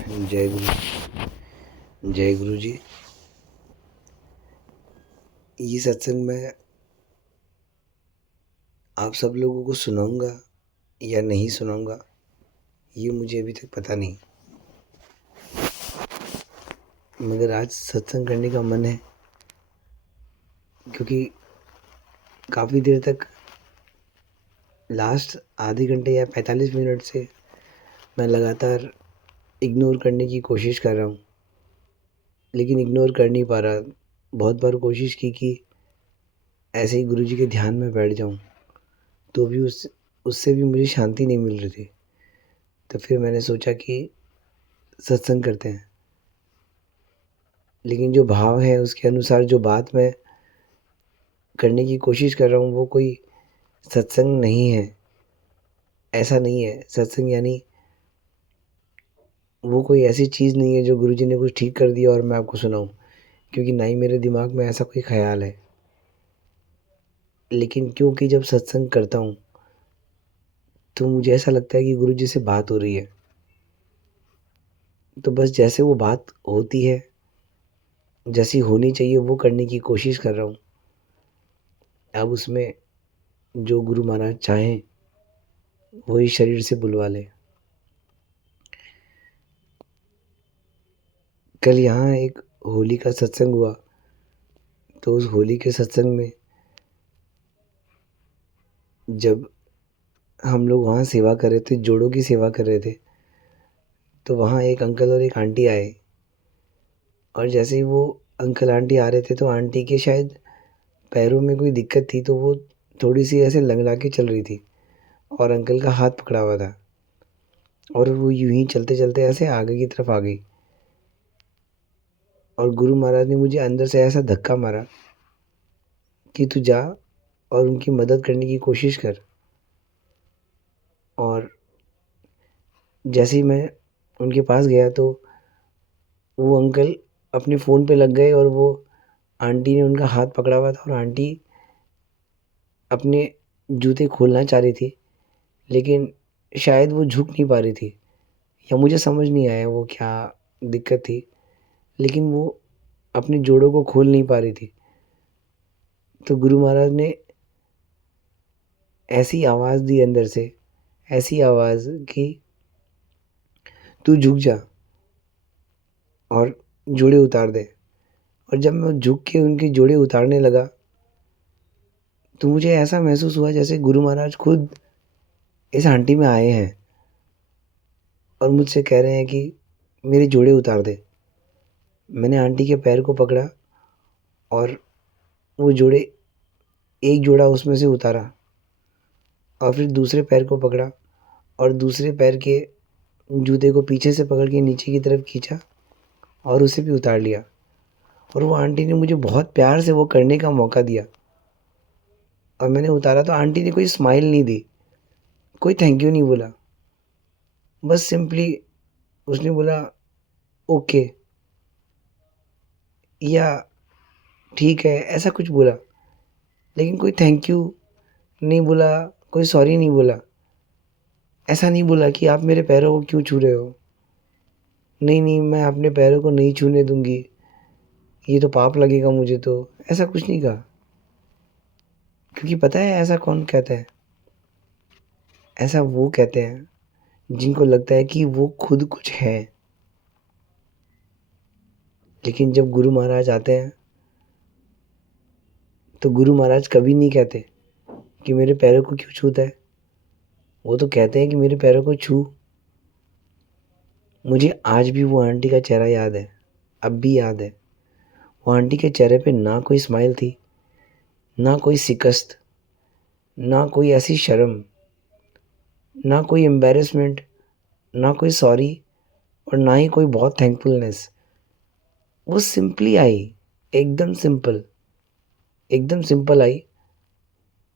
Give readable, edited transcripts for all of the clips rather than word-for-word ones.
जय गुरु जय गुरु जी। ये सत्संग मैं आप सब लोगों को सुनाऊंगा या नहीं सुनाऊंगा, ये मुझे अभी तक पता नहीं, मगर आज सत्संग करने का मन है, क्योंकि काफ़ी देर तक लास्ट आधे घंटे या 45 मिनट से मैं लगातार इग्नोर करने की कोशिश कर रहा हूँ, लेकिन इग्नोर कर नहीं पा रहा। बहुत बार कोशिश की कि ऐसे ही गुरु जी के ध्यान में बैठ जाऊँ, तो भी उससे भी मुझे शांति नहीं मिल रही थी। तो फिर मैंने सोचा कि सत्संग करते हैं, लेकिन जो भाव है उसके अनुसार जो बात मैं करने की कोशिश कर रहा हूँ वो कोई सत्संग नहीं है। ऐसा नहीं है। सत्संग यानी वो कोई ऐसी चीज़ नहीं है जो गुरुजी ने कुछ ठीक कर दिया और मैं आपको सुनाऊँ, क्योंकि ना ही मेरे दिमाग में ऐसा कोई ख़्याल है। लेकिन क्योंकि जब सत्संग करता हूँ तो मुझे ऐसा लगता है कि गुरुजी से बात हो रही है, तो बस जैसे वो बात होती है, जैसी होनी चाहिए वो करने की कोशिश कर रहा हूँ। अब उसमें जो गुरु महाराज चाहें वही शरीर से बुलवा लें। कल यहाँ एक होली का सत्संग हुआ, तो उस होली के सत्संग में जब हम लोग वहाँ सेवा कर रहे थे, जोड़ों की सेवा कर रहे थे, तो वहाँ एक अंकल और एक आंटी आए, और जैसे ही वो अंकल आंटी आ रहे थे तो आंटी के शायद पैरों में कोई दिक्कत थी, तो वो थोड़ी सी ऐसे लंगड़ा के चल रही थी और अंकल का हाथ पकड़ा हुआ था, और वो यूं ही चलते चलते ऐसे आगे की तरफ आ गई, और गुरु महाराज ने मुझे अंदर से ऐसा धक्का मारा कि तू जा और उनकी मदद करने की कोशिश कर। और जैसे ही मैं उनके पास गया तो वो अंकल अपने फ़ोन पे लग गए, और वो आंटी ने उनका हाथ पकड़ा हुआ था, और आंटी अपने जूते खोलना चाह रही थी, लेकिन शायद वो झुक नहीं पा रही थी, या मुझे समझ नहीं आया वो क्या दिक्कत थी, लेकिन वो अपने जोड़ों को खोल नहीं पा रही थी। तो गुरु महाराज ने ऐसी आवाज़ दी अंदर से, ऐसी आवाज़ कि तू झुक जा और जोड़े उतार दे। और जब मैं झुक के उनके जोड़े उतारने लगा तो मुझे ऐसा महसूस हुआ जैसे गुरु महाराज खुद इस आंटी में आए हैं और मुझसे कह रहे हैं कि मेरे जोड़े उतार दे। मैंने आंटी के पैर को पकड़ा और वो जोड़े, एक जोड़ा उसमें से उतारा, और फिर दूसरे पैर को पकड़ा और दूसरे पैर के जूते को पीछे से पकड़ के नीचे की तरफ खींचा और उसे भी उतार लिया। और वो आंटी ने मुझे बहुत प्यार से वो करने का मौका दिया, और मैंने उतारा तो आंटी ने कोई स्माइल नहीं दी, कोई थैंक यू नहीं बोला, बस सिंपली उसने बोला ओके या ठीक है, ऐसा कुछ बोला, लेकिन कोई थैंक यू नहीं बोला, कोई सॉरी नहीं बोला। ऐसा नहीं बोला कि आप मेरे पैरों को क्यों छू रहे हो, नहीं नहीं मैं अपने पैरों को नहीं छूने दूंगी, ये तो पाप लगेगा मुझे, तो ऐसा कुछ नहीं कहा। क्योंकि पता है ऐसा कौन कहता है? ऐसा वो कहते हैं जिनको लगता है कि वो खुद कुछ है। लेकिन जब गुरु महाराज आते हैं तो गुरु महाराज कभी नहीं कहते कि मेरे पैरों को क्यों छूता है, वो तो कहते हैं कि मेरे पैरों को छू। मुझे आज भी वो आंटी का चेहरा याद है, अब भी याद है। वो आंटी के चेहरे पे ना कोई स्माइल थी, ना कोई शिकस्त, ना कोई ऐसी शर्म, ना कोई एम्बैरेसमेंट, ना कोई सॉरी, और ना ही कोई बहुत थैंकफुलनेस। वो सिंपली आई, एकदम सिंपल, एकदम सिंपल आई,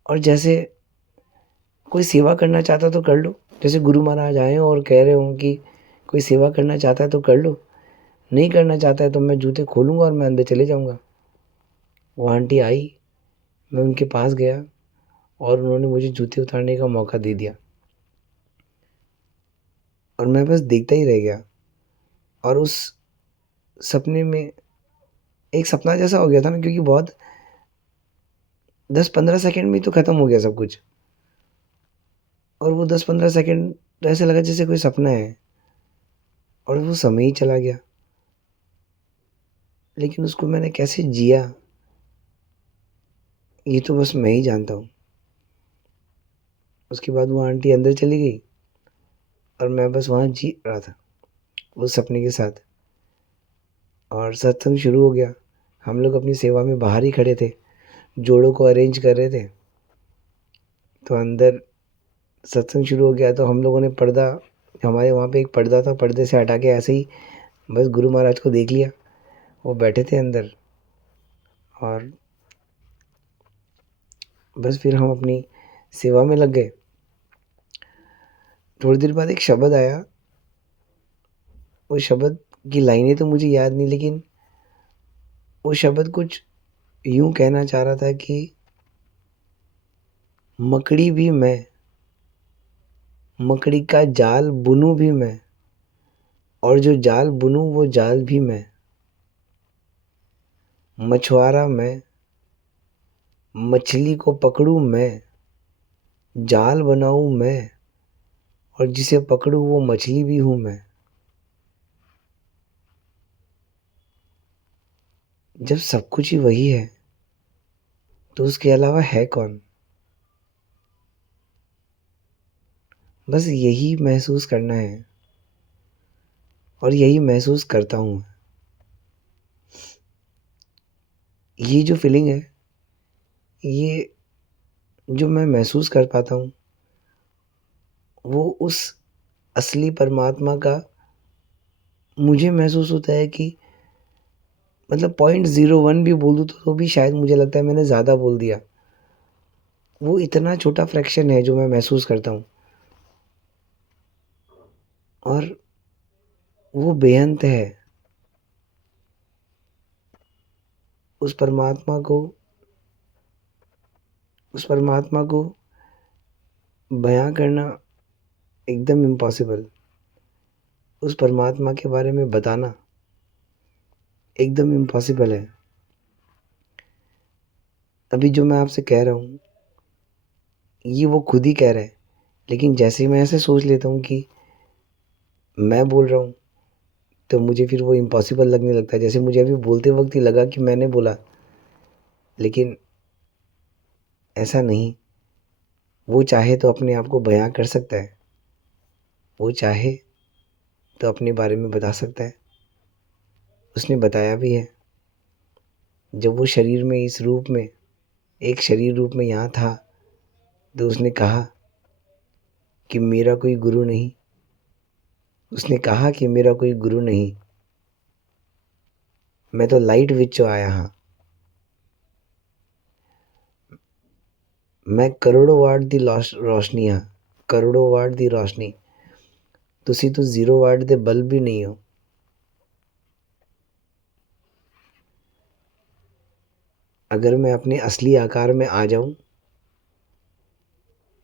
और जैसे कोई सेवा करना चाहता तो कर लो। जैसे गुरु महाराज आए हों और कह रहे हों कि कोई सेवा करना चाहता है तो कर लो, नहीं करना चाहता है तो मैं जूते खोलूँगा और मैं अंदर चले जाऊँगा। वो आंटी आई, मैं उनके पास गया और उन्होंने मुझे जूते उतारने का मौका दे दिया, और मैं बस देखता ही रह गया। और उस सपने में एक सपना जैसा हो गया था ना, क्योंकि बहुत 10-15 सेकंड में तो ख़त्म हो गया सब कुछ। और वो 10-15 सेकंड तो ऐसा लगा जैसे कोई सपना है और वो समय ही चला गया। लेकिन उसको मैंने कैसे जिया, ये तो बस मैं ही जानता हूँ। उसके बाद वो आंटी अंदर चली गई और मैं बस वहाँ जी रहा था उस सपने के साथ। और सत्संग शुरू हो गया। हम लोग अपनी सेवा में बाहर ही खड़े थे, जोड़ों को अरेंज कर रहे थे। तो अंदर सत्संग शुरू हो गया तो हम लोगों ने पर्दा, हमारे वहाँ पे एक पर्दा था, पर्दे से हटा के ऐसे ही बस गुरु महाराज को देख लिया। वो बैठे थे अंदर और बस फिर हम अपनी सेवा में लग गए। थोड़ी देर बाद एक शब्द आया। वो शब्द की लाइनें तो मुझे याद नहीं, लेकिन वो शब्द कुछ यूँ कहना चाह रहा था कि मकड़ी भी मैं, मकड़ी का जाल बुनूँ भी मैं, और जो जाल बुनूँ वो जाल भी मैं। मछुआरा मैं, मछली को पकड़ूँ मैं, जाल बनाऊँ मैं, और जिसे पकड़ूँ वो मछली भी हूँ मैं। जब सब कुछ ही वही है तो उसके अलावा है कौन? बस यही महसूस करना है और यही महसूस करता हूँ। ये जो फीलिंग है, ये जो मैं महसूस कर पाता हूँ, वो उस असली परमात्मा का मुझे महसूस होता है कि मतलब 0.01 भी बोल दूँ तो भी शायद मुझे लगता है मैंने ज़्यादा बोल दिया। वो इतना छोटा फ्रैक्शन है जो मैं महसूस करता हूँ और वो बेअंत है। उस परमात्मा को उस परमात्मा को बयाँ करना एकदम इम्पॉसिबल। उस परमात्मा के बारे में बताना एकदम इम्पॉसिबल है। अभी जो मैं आपसे कह रहा हूँ, ये वो खुद ही कह रहा है, लेकिन जैसे ही मैं ऐसे सोच लेता हूँ कि मैं बोल रहा हूँ, तो मुझे फिर वो इम्पॉसिबल लगने लगता है। जैसे मुझे अभी बोलते वक़्त ही लगा कि मैंने बोला, लेकिन ऐसा नहीं। वो चाहे तो अपने आप को बयाँ कर सकता है। वो चाहे तो अपने बारे में बता सकता है। उसने बताया भी है। जब वो शरीर में इस रूप में, एक शरीर रूप में यहाँ था, तो उसने कहा कि मेरा कोई गुरु नहीं। उसने कहा कि मेरा कोई गुरु नहीं, मैं तो लाइट विचों आया हाँ। मैं करोड़ों वाट दी रोशनी हाँ, करोड़ों वाट दी रोशनी। तुसी तो 0 वाट दे बल्ब भी नहीं हो। अगर मैं अपने असली आकार में आ जाऊं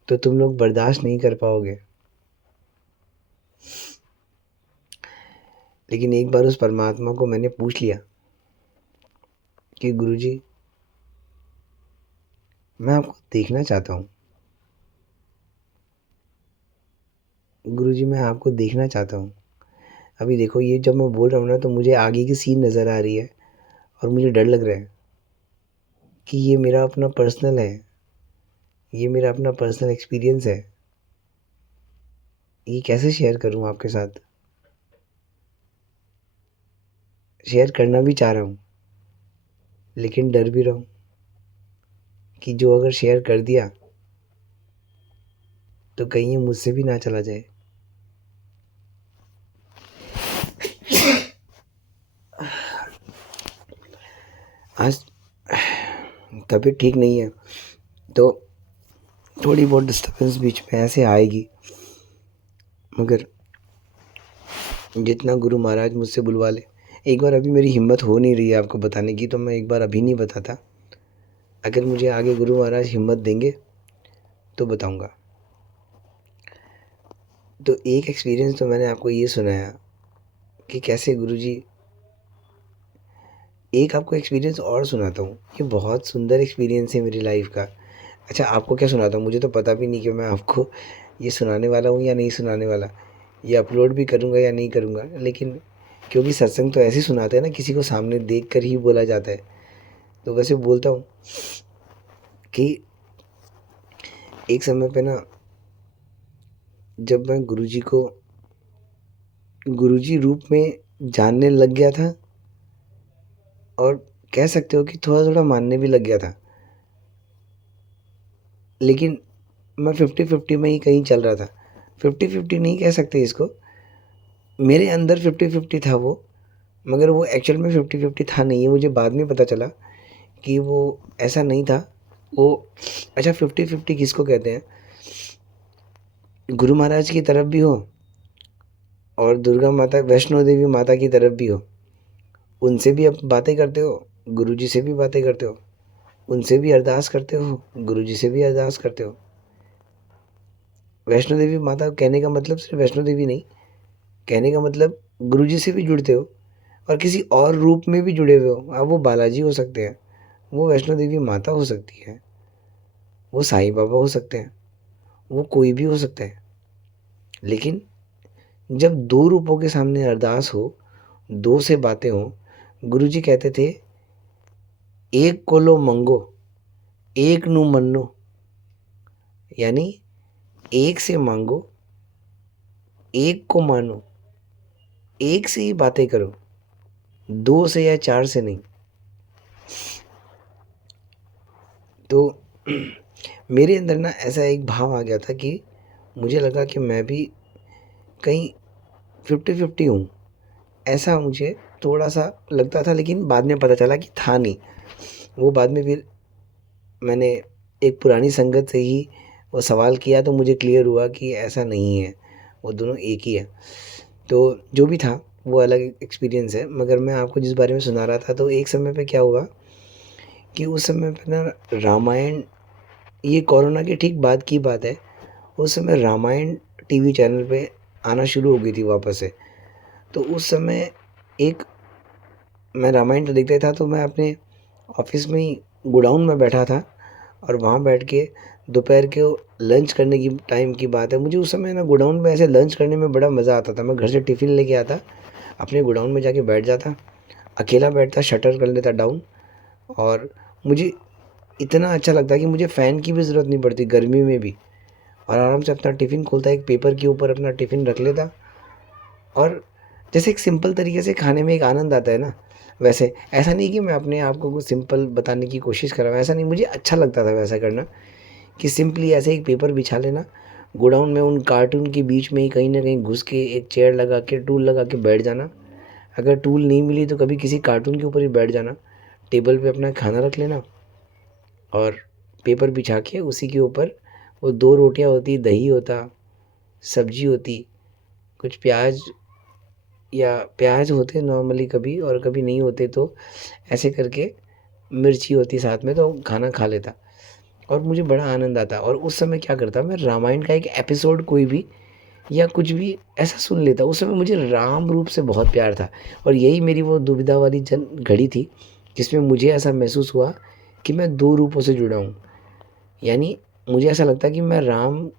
तो तुम लोग बर्दाश्त नहीं कर पाओगे। लेकिन एक बार उस परमात्मा को मैंने पूछ लिया कि गुरुजी, मैं आपको देखना चाहता हूँ। गुरुजी, मैं आपको देखना चाहता हूँ। अभी देखो, ये जब मैं बोल रहा हूँ ना, तो मुझे आगे की सीन नज़र आ रही है और मुझे डर लग रहा है कि ये मेरा अपना पर्सनल है। ये मेरा अपना पर्सनल एक्सपीरियंस है। ये कैसे शेयर करूँ आपके साथ? शेयर करना भी चाह रहा हूँ, लेकिन डर भी रहा हूँ कि जो अगर शेयर कर दिया तो कहीं ये मुझसे भी ना चला जाए। आज तबीयत ठीक नहीं है, तो थोड़ी बहुत डिस्टर्बेंस बीच में ऐसे आएगी, मगर जितना गुरु महाराज मुझसे बुलवा ले। एक बार अभी मेरी हिम्मत हो नहीं रही है आपको बताने की, तो मैं एक बार अभी नहीं बताता। अगर मुझे आगे गुरु महाराज हिम्मत देंगे तो बताऊंगा। तो एक एक्सपीरियंस तो मैंने आपको ये सुनाया कि कैसे गुरुजी, एक आपको एक्सपीरियंस और सुनाता हूँ, ये बहुत सुंदर एक्सपीरियंस है मेरी लाइफ का। अच्छा, आपको क्या सुनाता हूँ, मुझे तो पता भी नहीं कि मैं आपको ये सुनाने वाला हूँ या नहीं सुनाने वाला, ये अपलोड भी करूँगा या नहीं करूँगा, लेकिन क्योंकि सत्संग तो ऐसे ही सुनाते हैं ना, किसी को सामने देख कर ही बोला जाता है, तो वैसे बोलता हूँ कि एक समय पे ना, जब मैं गुरुजी रूप में जानने लग गया था, और कह सकते हो कि थोड़ा थोड़ा मानने भी लग गया था, लेकिन मैं 50-50 में ही कहीं चल रहा था। 50-50 नहीं कह सकते इसको, मेरे अंदर 50-50 था वो, मगर वो एक्चुअल में 50-50 था नहीं, है मुझे बाद में पता चला कि वो ऐसा नहीं था वो। अच्छा, 50-50 किसको कहते हैं? गुरु महाराज की तरफ भी हो और दुर्गा माता, वैष्णो देवी माता की तरफ भी हो, उनसे भी आप बातें करते हो, गुरुजी से भी बातें करते हो, उनसे भी अरदास करते हो, गुरुजी से भी अरदास करते हो। वैष्णो देवी माता कहने का मतलब सिर्फ वैष्णो देवी नहीं, कहने का मतलब गुरुजी से भी जुड़ते हो, और किसी और रूप में भी जुड़े हुए हो। अब वो बालाजी हो सकते हैं, वो वैष्णो देवी माता हो सकती है, वो साईं बाबा हो सकते हैं, वो कोई भी हो सकता है। लेकिन जब दो रूपों के सामने अरदास हो, दो से बातें हो, गुरुजी कहते थे, एक को लो मंगो, एक नु मन्नो, यानी एक से मांगो, एक को मानो, एक से ही बातें करो, दो से या चार से नहीं। तो मेरे अंदर ना ऐसा एक भाव आ गया था कि मुझे लगा कि मैं भी कहीं 50-50 हूँ, ऐसा मुझे थोड़ा सा लगता था, लेकिन बाद में पता चला कि था नहीं। वो बाद में फिर मैंने एक पुरानी संगत से ही वो सवाल किया, तो मुझे क्लियर हुआ कि ऐसा नहीं है, वो दोनों एक ही है। तो जो भी था वो अलग एक्सपीरियंस है, मगर मैं आपको जिस बारे में सुना रहा था, तो एक समय पे क्या हुआ कि उस समय पे ना रामायण, ये कोरोना के ठीक बाद की बात है, उस समय रामायण टीवी चैनल पे आना शुरू हो गई थी वापस से। तो उस समय एक, मैं रामायण तो देखता ही था, तो मैं अपने ऑफिस में ही गोडाउन में बैठा था, और वहाँ बैठ के दोपहर के लंच करने की टाइम की बात है, मुझे उस समय ना गोडाउन में ऐसे लंच करने में बड़ा मज़ा आता था। मैं घर से टिफ़िन लेके आता, अपने गोडाउन में जाके बैठ जाता, अकेला बैठता, शटर कर लेता डाउन, और मुझे इतना अच्छा लगता कि मुझे फ़ैन की भी ज़रूरत नहीं पड़ती गर्मी में भी, और आराम से अपना टिफ़िन खोलता, एक पेपर के ऊपर अपना टिफ़िन रख लेता, और जैसे एक सिंपल तरीके से खाने में एक आनंद आता है ना, वैसे ऐसा नहीं कि मैं अपने आप को कुछ सिंपल बताने की कोशिश कर रहा हूँ, ऐसा नहीं, मुझे अच्छा लगता था वैसा करना, कि सिंपली ऐसे एक पेपर बिछा लेना, गोडाउन में उन कार्टून के बीच में ही कहीं ना कहीं घुस के एक चेयर लगा के, टूल लगा के बैठ जाना, अगर टूल नहीं मिली तो कभी किसी कार्टून के ऊपर ही बैठ जाना, टेबल पे अपना खाना रख लेना, और पेपर बिछा के उसी के ऊपर वो दो रोटियां होती, दही होता, सब्जी होती, कुछ प्याज, या प्याज होते नॉर्मली कभी, और कभी नहीं होते तो ऐसे करके मिर्ची होती साथ में, तो खाना खा लेता, और मुझे बड़ा आनंद आता। और उस समय क्या करता, मैं रामायण का एक एपिसोड कोई भी या कुछ भी ऐसा सुन लेता। उस समय मुझे राम रूप से बहुत प्यार था, और यही मेरी वो दुविधा वाली जन घड़ी थी, जिसमें मुझे ऐसा महसूस हुआ कि मैं दो रूपों से जुड़ा हूँ, यानी मुझे ऐसा लगता कि मैं राम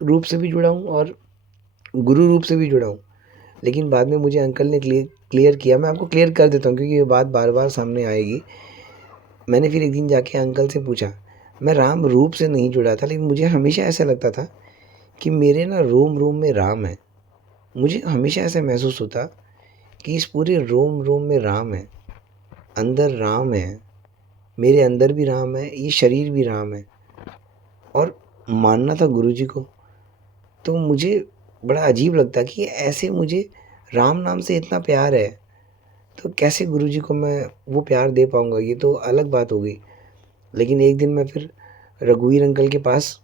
रूप से भी जुड़ा हूँ और गुरु रूप से भी जुड़ा हूँ। लेकिन बाद में मुझे अंकल ने क्लियर किया, मैं आपको क्लियर कर देता हूँ क्योंकि ये बात बार बार सामने आएगी। मैंने फिर एक दिन जाके अंकल से पूछा, मैं राम रूप से नहीं जुड़ा था, लेकिन मुझे हमेशा ऐसा लगता था कि मेरे ना रोम रोम में राम है। मुझे हमेशा ऐसा महसूस होता कि इस पूरे रोम रोम में राम है, अंदर राम है, मेरे अंदर भी राम है, ये शरीर भी राम है, और मानना था गुरुजी को। तो मुझे बड़ा अजीब लगता कि ऐसे मुझे राम नाम से इतना प्यार है, तो कैसे गुरुजी को मैं वो प्यार दे पाऊँगा, ये तो अलग बात हो गई। लेकिन एक दिन मैं फिर रघुवीर अंकल के पास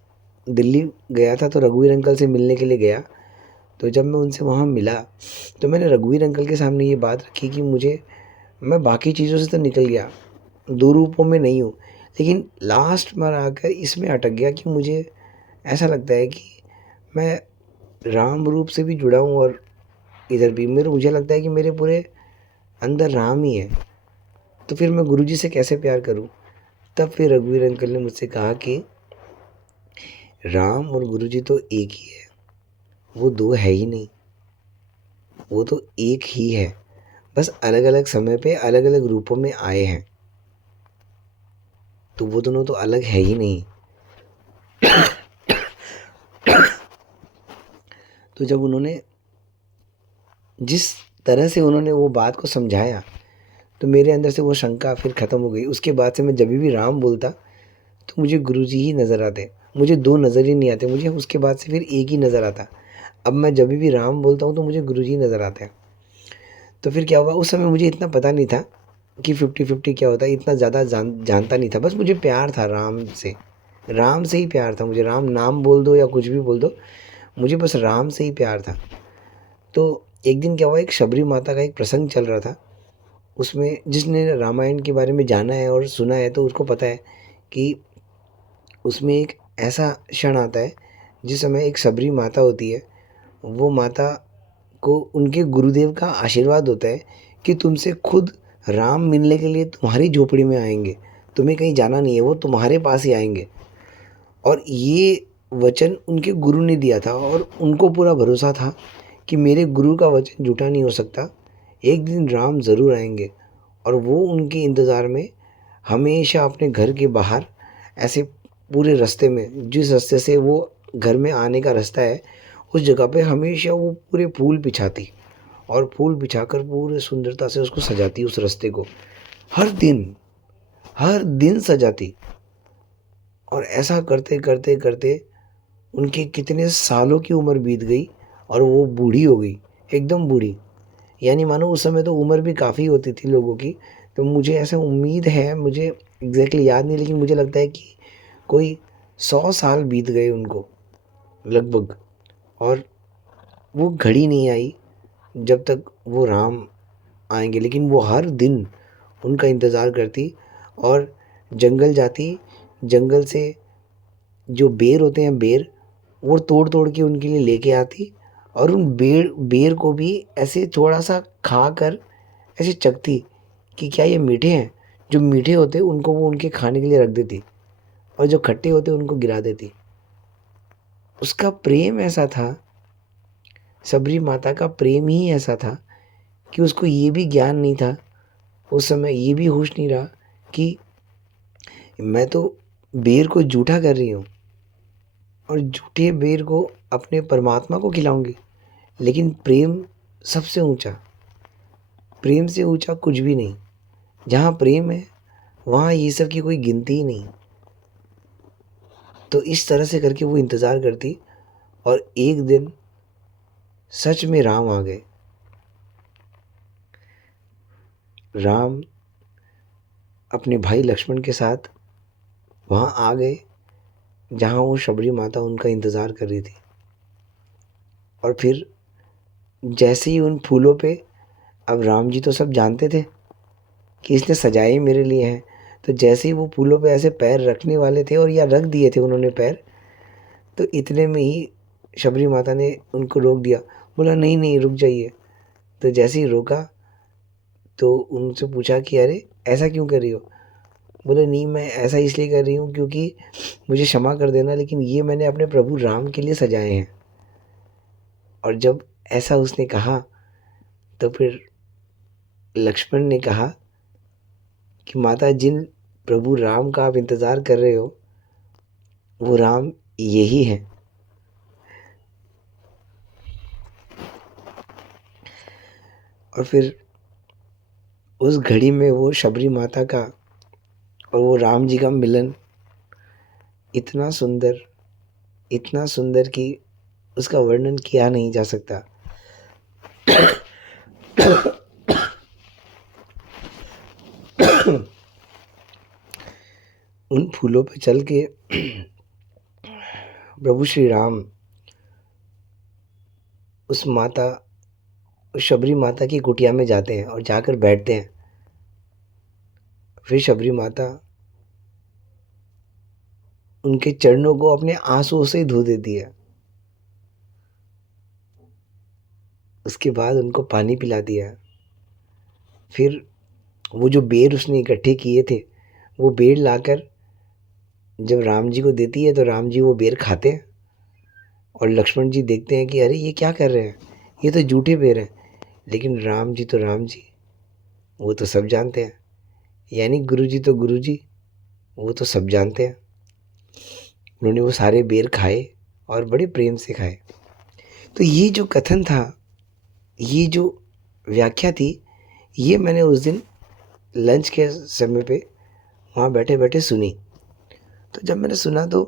दिल्ली गया था, तो रघुवीर अंकल से मिलने के लिए गया। तो जब मैं उनसे वहाँ मिला, तो मैंने रघुवीर अंकल के सामने ये बात रखी कि मुझे, मैं बाकी चीज़ों से तो निकल गया, दो रूपों में नहीं हूँ, लेकिन लास्ट में आकर इसमें अटक गया कि मुझे ऐसा लगता है कि मैं राम रूप से भी जुड़ा हूँ और इधर भी मुझे लगता है कि मेरे पूरे अंदर राम ही है, तो फिर मैं गुरुजी से कैसे प्यार करूं? तब फिर रघुवीर अंकल ने मुझसे कहा कि राम और गुरुजी तो एक ही है, वो दो है ही नहीं, वो तो एक ही है, बस अलग अलग समय पे अलग अलग रूपों में आए हैं, तो वो दोनों तो अलग है ही नहीं। तो जब उन्होंने जिस तरह से उन्होंने वो बात को समझाया, तो मेरे अंदर से वो शंका फिर ख़त्म हो गई। उसके बाद से मैं जब भी राम बोलता तो मुझे गुरुजी ही नज़र आते, मुझे दो नज़र ही नहीं आते, मुझे उसके बाद से फिर एक ही नज़र आता। अब मैं जब भी राम बोलता हूँ तो मुझे गुरुजी नज़र आते हैं। तो फिर क्या हुआ, उस समय मुझे इतना पता नहीं था कि 50-50 क्या होता है, इतना ज़्यादा जानता नहीं था। बस मुझे प्यार था राम से ही प्यार था मुझे। राम नाम बोल दो या कुछ भी बोल दो, मुझे बस राम से ही प्यार था। तो एक दिन क्या हुआ, एक शबरी माता का एक प्रसंग चल रहा था। उसमें जिसने रामायण के बारे में जाना है और सुना है तो उसको पता है कि उसमें एक ऐसा क्षण आता है जिस समय एक शबरी माता होती है, वो माता को उनके गुरुदेव का आशीर्वाद होता है कि तुमसे खुद राम मिलने के लिए तुम्हारी झोपड़ी में आएंगे, तुम्हें कहीं जाना नहीं है, वो तुम्हारे पास ही आएंगे। और ये वचन उनके गुरु ने दिया था और उनको पूरा भरोसा था कि मेरे गुरु का वचन झूठा नहीं हो सकता, एक दिन राम ज़रूर आएंगे। और वो उनके इंतज़ार में हमेशा अपने घर के बाहर ऐसे पूरे रास्ते में, जिस रास्ते से वो घर में आने का रास्ता है, उस जगह पे हमेशा वो पूरे फूल बिछाती और फूल बिछाकर पूरे सुंदरता से उसको सजाती, उस रास्ते को हर दिन सजाती। और ऐसा करते करते करते उनके कितने सालों की उम्र बीत गई और वो बूढ़ी हो गई, एकदम बूढ़ी। यानी मानो उस समय तो उम्र भी काफ़ी होती थी लोगों की। तो मुझे ऐसा उम्मीद है, मुझे एग्जैक्टली याद नहीं, लेकिन मुझे लगता है कि कोई 100 साल बीत गए उनको लगभग। और वो घड़ी नहीं आई जब तक वो राम आएंगे, लेकिन वो हर दिन उनका इंतज़ार करती और जंगल जाती, जंगल से जो बेर होते हैं, बेर वो तोड़ तोड़ के उनके लिए लेके आती और उन बेर बेर को भी ऐसे थोड़ा सा खा कर ऐसे चखती कि क्या ये मीठे हैं। जो मीठे होते उनको वो उनके खाने के लिए रख देती और जो खट्टे होते उनको गिरा देती। उसका प्रेम ऐसा था, सबरी माता का प्रेम ही ऐसा था कि उसको ये भी ज्ञान नहीं था, उस समय ये भी होश नहीं रहा कि मैं तो बेर को जूठा कर रही हूँ और जूठे बेर को अपने परमात्मा को खिलाऊंगी। लेकिन प्रेम सबसे ऊंचा, प्रेम से ऊंचा कुछ भी नहीं। जहाँ प्रेम है वहाँ ये सब की कोई गिनती ही नहीं। तो इस तरह से करके वो इंतज़ार करती और एक दिन सच में राम आ गए। राम अपने भाई लक्ष्मण के साथ वहाँ आ गए जहाँ वो शबरी माता उनका इंतज़ार कर रही थी। और फिर जैसे ही उन फूलों पे, अब राम जी तो सब जानते थे कि इसने सजाए ही मेरे लिए हैं, तो जैसे ही वो फूलों पे ऐसे पैर रखने वाले थे और या रख दिए थे उन्होंने पैर, तो इतने में ही शबरी माता ने उनको रोक दिया। बोला नहीं नहीं रुक जाइए। तो जैसे ही रोका तो उनसे पूछा कि अरे ऐसा क्यों कर रही हो? बोले नहीं मैं ऐसा इसलिए कर रही हूँ क्योंकि मुझे क्षमा कर देना, लेकिन ये मैंने अपने प्रभु राम के लिए सजाए हैं। और जब ऐसा उसने कहा तो फिर लक्ष्मण ने कहा कि माता, जिन प्रभु राम का आप इंतज़ार कर रहे हो वो राम यही है। और फिर उस घड़ी में वो शबरी माता का और वो राम जी का मिलन इतना सुंदर, इतना सुंदर कि उसका वर्णन किया नहीं जा सकता। उन फूलों पे चल के प्रभु श्री राम उस माता, उस शबरी माता की कुटिया में जाते हैं और जाकर बैठते हैं। फिर शबरी माता उनके चरणों को अपने आंसुओं से धो देती है। उसके बाद उनको पानी पिला दिया। फिर वो जो बेर उसने इकट्ठे किए थे, वो बेर लाकर जब राम जी को देती है तो राम जी वो बेर खाते हैं और लक्ष्मण जी देखते हैं कि अरे ये क्या कर रहे हैं, ये तो झूठे बेर हैं। लेकिन राम जी तो राम जी, वो तो सब जानते हैं। यानी गुरु जी तो गुरु जी, वो तो सब जानते हैं। उन्होंने वो सारे बेर खाए और बड़े प्रेम से खाए। तो ये जो कथन था, ये जो व्याख्या थी, ये मैंने उस दिन लंच के समय पे वहाँ बैठे बैठे सुनी। तो जब मैंने सुना तो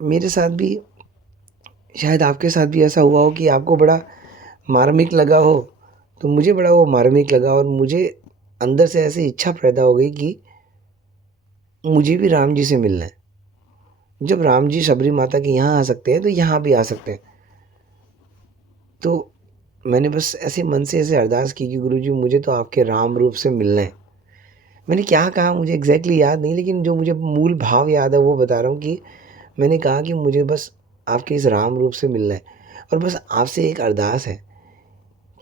मेरे साथ भी, शायद आपके साथ भी ऐसा हुआ हो कि आपको बड़ा मार्मिक लगा हो। तो मुझे बड़ा वो मार्मिक लगा और मुझे अंदर से ऐसी इच्छा पैदा हो गई कि मुझे भी राम जी से मिलना है। जब राम जी शबरी माता के यहाँ आ सकते हैं तो यहाँ भी आ सकते हैं। तो मैंने बस ऐसे मन से ऐसे अरदास की कि गुरु जी मुझे तो आपके राम रूप से मिलना है। मैंने क्या कहा मुझे एग्जैक्टली याद नहीं, लेकिन जो मुझे मूल भाव याद है वो बता रहा हूँ कि मैंने कहा कि मुझे बस आपके इस राम रूप से मिलना है और बस आपसे एक अरदास है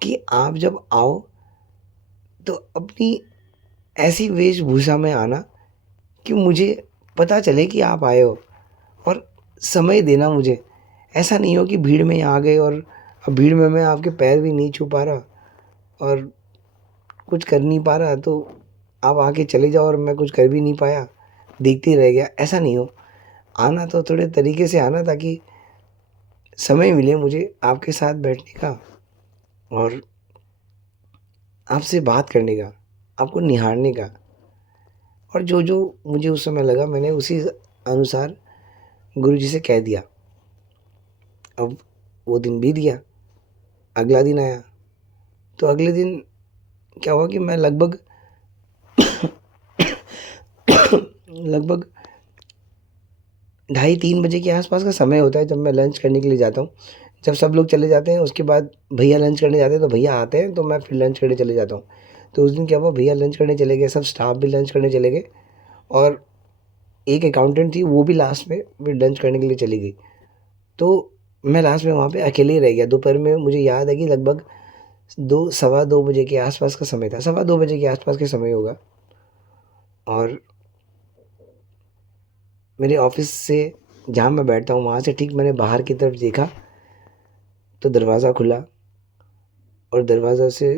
कि आप जब आओ तो अपनी ऐसी वेशभूषा में आना कि मुझे पता चले कि आप आए हो, और समय देना मुझे। ऐसा नहीं हो कि भीड़ में आ गए और अब भीड़ में मैं आपके पैर भी नहीं छू पा रहा और कुछ कर नहीं पा रहा, तो आप आके चले जाओ और मैं कुछ कर भी नहीं पाया, देखते ही रह गया। ऐसा नहीं हो। आना तो थोड़े तरीके से आना ताकि समय मिले मुझे आपके साथ बैठने का और आपसे बात करने का, आपको निहारने का। और जो जो मुझे उस समय लगा मैंने उसी अनुसार गुरु जी से कह दिया। अब वो दिन बीत गया, अगला दिन आया। तो अगले दिन क्या हुआ कि मैं लगभग लगभग 2:30-3 बजे के आसपास का समय होता है जब मैं लंच करने के लिए जाता हूँ। जब सब लोग चले जाते हैं उसके बाद भैया लंच करने जाते हैं, तो भैया आते हैं तो मैं फिर लंच करने चले जाता हूँ। तो उस दिन क्या हुआ, भैया लंच करने चले गए, सब स्टाफ भी लंच करने चले गए और एक अकाउंटेंट थी वो भी लास्ट में फिर लंच करने के लिए चली गई। तो मैं लास्ट में वहाँ पे अकेले ही रह गया। दोपहर में मुझे याद है कि लगभग 2 सवा 2 बजे के आसपास का समय था, सवा 2 बजे के आसपास का समय होगा। और मेरे ऑफिस से जहाँ मैं बैठता हूँ वहाँ से ठीक मैंने बाहर की तरफ देखा तो दरवाज़ा खुला और दरवाज़ा से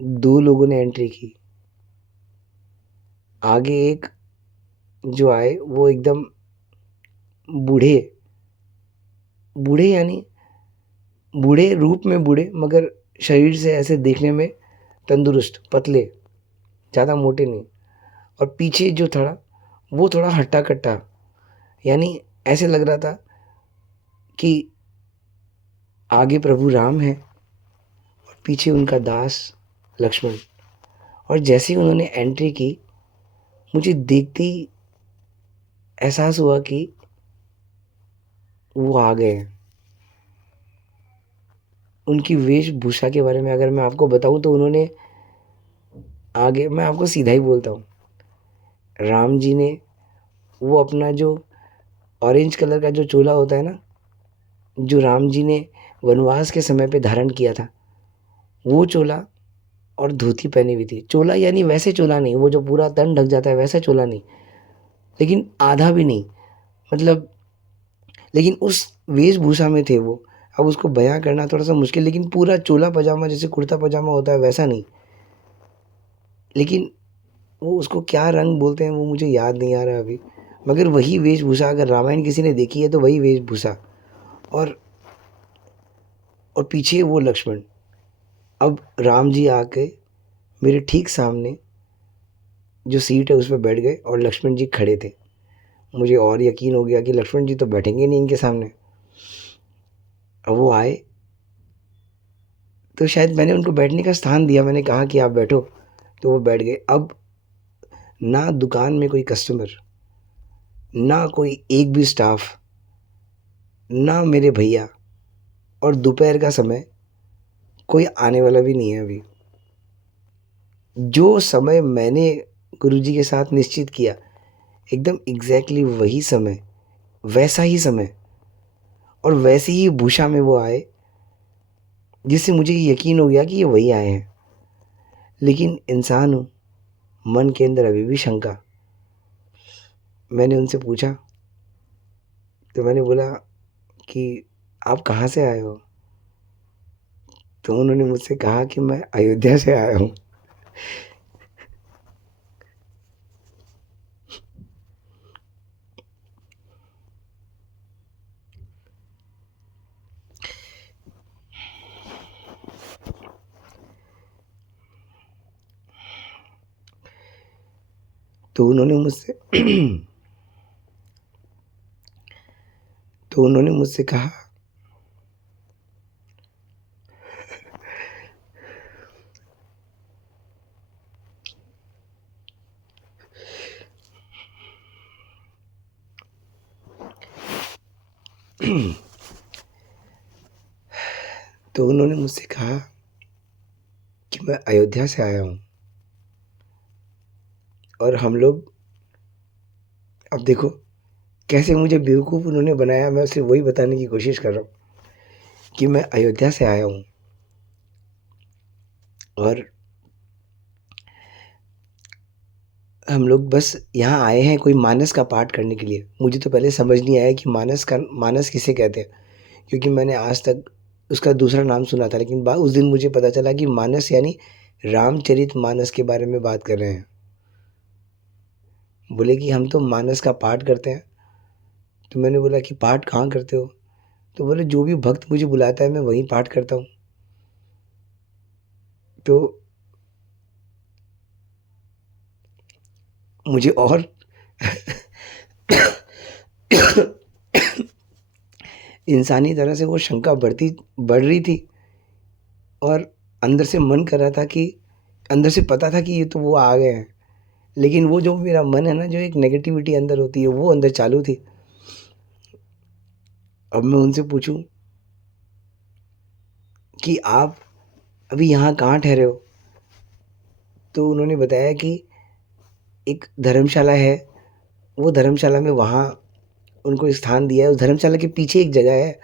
2 लोगों ने एंट्री की। आगे एक जो आए वो एकदम बूढ़े, बूढ़े यानी बूढ़े रूप में बूढ़े, मगर शरीर से ऐसे देखने में तंदुरुस्त, पतले, ज़्यादा मोटे नहीं। और पीछे जो था वो थोड़ा हट्टा-कट्टा, यानी ऐसे लग रहा था कि आगे प्रभु राम हैं और पीछे उनका दास लक्ष्मण। और जैसे ही उन्होंने एंट्री की, मुझे देखते ही एहसास हुआ कि वो आ गए हैं। उनकी वेशभूषा के बारे में अगर मैं आपको बताऊं तो उन्होंने, आगे मैं आपको सीधा ही बोलता हूँ, राम जी ने वो अपना जो ऑरेंज कलर का जो चोला होता है ना, जो राम जी ने वनवास के समय पे धारण किया था, वो चोला और धोती पहनी हुई थी। चोला यानी वैसे चोला नहीं, वो जो पूरा तन ढक जाता है वैसा चोला नहीं, लेकिन आधा भी नहीं, मतलब लेकिन उस वेशभूषा में थे वो। अब उसको बयां करना थोड़ा सा मुश्किल, लेकिन पूरा चोला पजामा जैसे कुर्ता पजामा होता है वैसा नहीं, लेकिन वो उसको क्या रंग बोलते हैं वो मुझे याद नहीं आ रहा अभी, मगर वही वेशभूषा, अगर रामायण किसी ने देखी है तो वही वेशभूषा। और और पीछे वो लक्ष्मण। अब राम जी आके मेरे ठीक सामने जो सीट है उस पर बैठ गए और लक्ष्मण जी खड़े थे। मुझे और यकीन हो गया कि लक्ष्मण जी तो बैठेंगे नहीं इनके सामने। अब वो आए तो शायद मैंने उनको बैठने का स्थान दिया, मैंने कहा कि आप बैठो, तो वो बैठ गए। अब ना दुकान में कोई कस्टमर, ना कोई एक भी स्टाफ, ना मेरे भैया, और दोपहर का समय, कोई आने वाला भी नहीं है अभी। जो समय मैंने गुरुजी के साथ निश्चित किया, एकदम एग्जैक्टली वही समय, वैसा ही समय और वैसी ही भूषा में वो आए जिससे मुझे यकीन हो गया कि ये वही आए हैं। लेकिन इंसान हूँ, मन के अंदर अभी भी शंका। मैंने उनसे पूछा, तो मैंने बोला कि आप कहाँ से आए हो? तो उन्होंने मुझसे कहा कि मैं अयोध्या से आया हूँ। तो उन्होंने मुझसे तो उन्होंने मुझसे कहा, तो उन्होंने मुझसे कहा कि मैं अयोध्या से आया हूँ और हम लोग, अब देखो कैसे मुझे बेवकूफ़ उन्होंने बनाया, मैं सिर्फ वही बताने की कोशिश कर रहा हूँ कि मैं अयोध्या से आया हूँ और हम लोग बस यहाँ आए हैं कोई मानस का पाठ करने के लिए। मुझे तो पहले समझ नहीं आया कि मानस किसे कहते हैं, क्योंकि मैंने आज तक उसका दूसरा नाम सुना था, लेकिन उस दिन मुझे पता चला कि मानस यानी रामचरितमानस के बारे में बात कर रहे हैं। बोले कि हम तो मानस का पाठ करते हैं। तो मैंने बोला कि पाठ कहाँ करते हो? तो बोले जो भी भक्त मुझे बुलाता है मैं वहीं पाठ करता हूँ। तो मुझे और इंसानी तरह से वो शंका बढ़ रही थी और अंदर से मन कर रहा था कि अंदर से पता था कि ये तो वो आ गए हैं, लेकिन वो जो मेरा मन है ना, जो एक नेगेटिविटी अंदर होती है वो अंदर चालू थी। अब मैं उनसे पूछूं कि आप अभी यहाँ कहाँ ठहरे हो? तो उन्होंने बताया कि एक धर्मशाला है, वो धर्मशाला में वहाँ उनको स्थान दिया है। उस धर्मशाला के पीछे एक जगह है,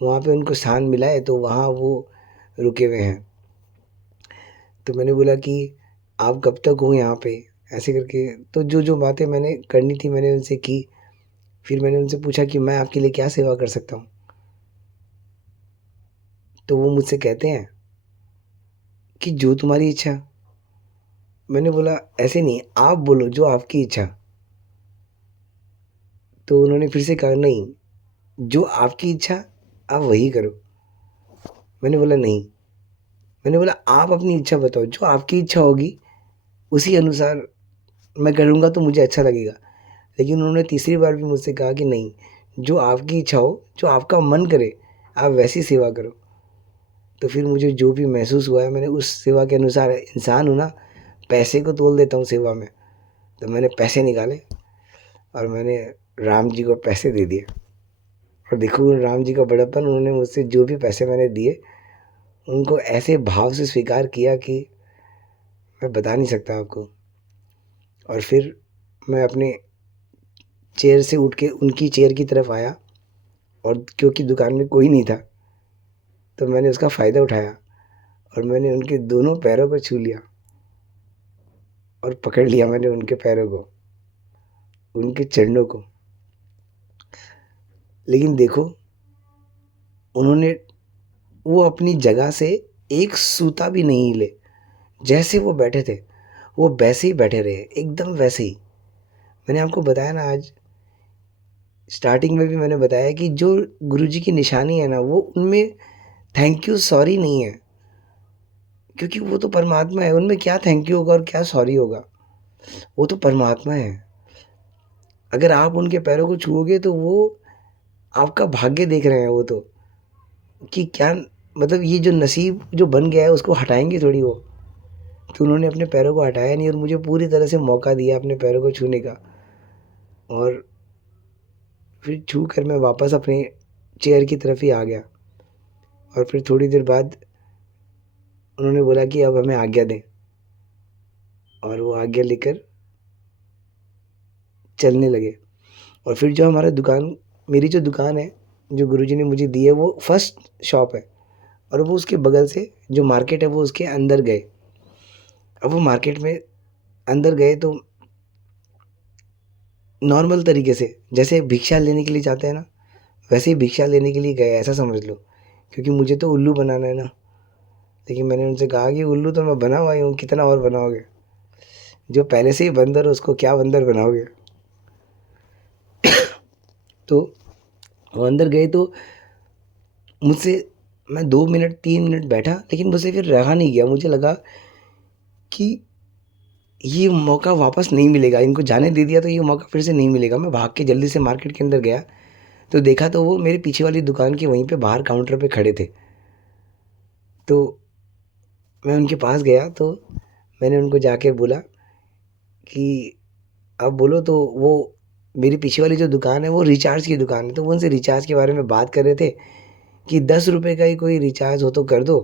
वहाँ पे उनको स्थान मिला है, तो वहाँ वो रुके हुए हैं। तो मैंने बोला कि आप कब तक हो यहाँ पे, ऐसे करके तो जो जो बातें मैंने करनी थी मैंने उनसे की। फिर मैंने उनसे पूछा कि मैं आपके लिए क्या सेवा कर सकता हूँ? तो वो मुझसे कहते हैं कि जो तुम्हारी इच्छा। मैंने बोला ऐसे नहीं, आप बोलो जो आपकी इच्छा। तो उन्होंने फिर से कहा नहीं, जो आपकी इच्छा आप वही करो। मैंने बोला नहीं, मैंने बोला आप अपनी इच्छा बताओ, जो आपकी इच्छा होगी उसी अनुसार मैं करूँगा तो मुझे अच्छा लगेगा। लेकिन उन्होंने तीसरी बार भी मुझसे कहा कि नहीं, जो आपकी इच्छा हो, जो आपका मन करे आप वैसी सेवा करो। तो फिर मुझे जो भी महसूस हुआ है मैंने उस सेवा के अनुसार, इंसान हूँ ना, पैसे को तोल देता हूँ सेवा में। तो मैंने पैसे निकाले और मैंने राम जी को पैसे दे दिए। और देखो राम जी का बड़प्पन, उन्होंने मुझसे जो भी पैसे मैंने दिए उनको ऐसे भाव से स्वीकार किया कि मैं बता नहीं सकता आपको। और फिर मैं अपने चेयर से उठ के उनकी चेयर की तरफ आया और क्योंकि दुकान में कोई नहीं था तो मैंने उसका फ़ायदा उठाया और मैंने उनके दोनों पैरों को छू लिया और पकड़ लिया मैंने उनके पैरों को, उनके चरणों को। लेकिन देखो उन्होंने, वो अपनी जगह से एक सूता भी नहीं हिले। जैसे वो बैठे थे वो वैसे ही बैठे रहे, एकदम वैसे ही। मैंने आपको बताया ना, आज स्टार्टिंग में भी मैंने बताया कि जो गुरुजी की निशानी है ना, वो उनमें थैंक यू सॉरी नहीं है, क्योंकि वो तो परमात्मा है। उनमें क्या थैंक यू होगा और क्या सॉरी होगा, वो तो परमात्मा है। अगर आप उनके पैरों को छुओगे तो वो आपका भाग्य देख रहे हैं वो तो, कि क्या मतलब ये जो नसीब जो बन गया है उसको हटाएंगे थोड़ी वो। तो उन्होंने अपने पैरों को हटाया नहीं और मुझे पूरी तरह से मौका दिया अपने पैरों को छूने का। और फिर छू कर मैं वापस अपने चेयर की तरफ ही आ गया। और फिर थोड़ी देर बाद उन्होंने बोला कि अब हमें आज्ञा दें, और वो आज्ञा लेकर चलने लगे। और फिर मेरी जो दुकान है जो गुरुजी ने मुझे दी है वो फर्स्ट शॉप है, और वो उसके बगल से जो मार्केट है वो उसके अंदर गए। अब वो मार्केट में अंदर गए तो नॉर्मल तरीके से जैसे भिक्षा लेने के लिए जाते हैं ना, वैसे ही भिक्षा लेने के लिए गए, ऐसा समझ लो। क्योंकि मुझे तो उल्लू बनाना है ना। लेकिन मैंने उनसे कहा कि उल्लू तो मैं बना हुआ ही हूँ, कितना और बनाओगे? जो पहले से ही बंदर हो उसको क्या बंदर बनाओगे? तो वो अंदर गए तो मुझसे मैं 2 मिनट 3 मिनट बैठा, लेकिन मुझसे फिर रहा नहीं गया। मुझे लगा कि ये मौका वापस नहीं मिलेगा, इनको जाने दे दिया तो ये मौका फिर से नहीं मिलेगा। मैं भाग के जल्दी से मार्केट के अंदर गया, तो देखा तो वो मेरे पीछे वाली दुकान के वहीं पे बाहर काउंटर पे खड़े थे। तो मैं उनके पास गया तो मैंने उनको जाके बोला कि आप बोलो। तो वो मेरी पीछे वाली जो दुकान है वो रिचार्ज की दुकान है, तो वो उनसे रिचार्ज के बारे में बात कर रहे थे कि 10 रुपये का ही कोई रिचार्ज हो तो कर दो,